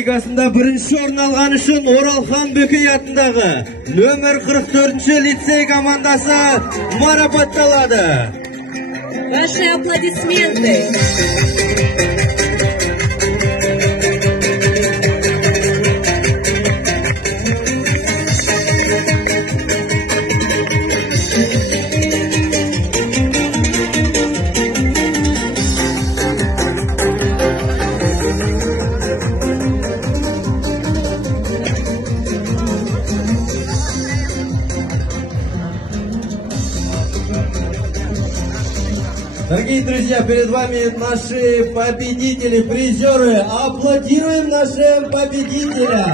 лигасында бірінші орын алған үшін Оралхан Бөкей атындағы нөмір 44-ші лицей командасы марапатталады. Ваши аплодисменты. Дорогие друзья, перед вами наши победители, призеры. Аплодируем нашим победителям.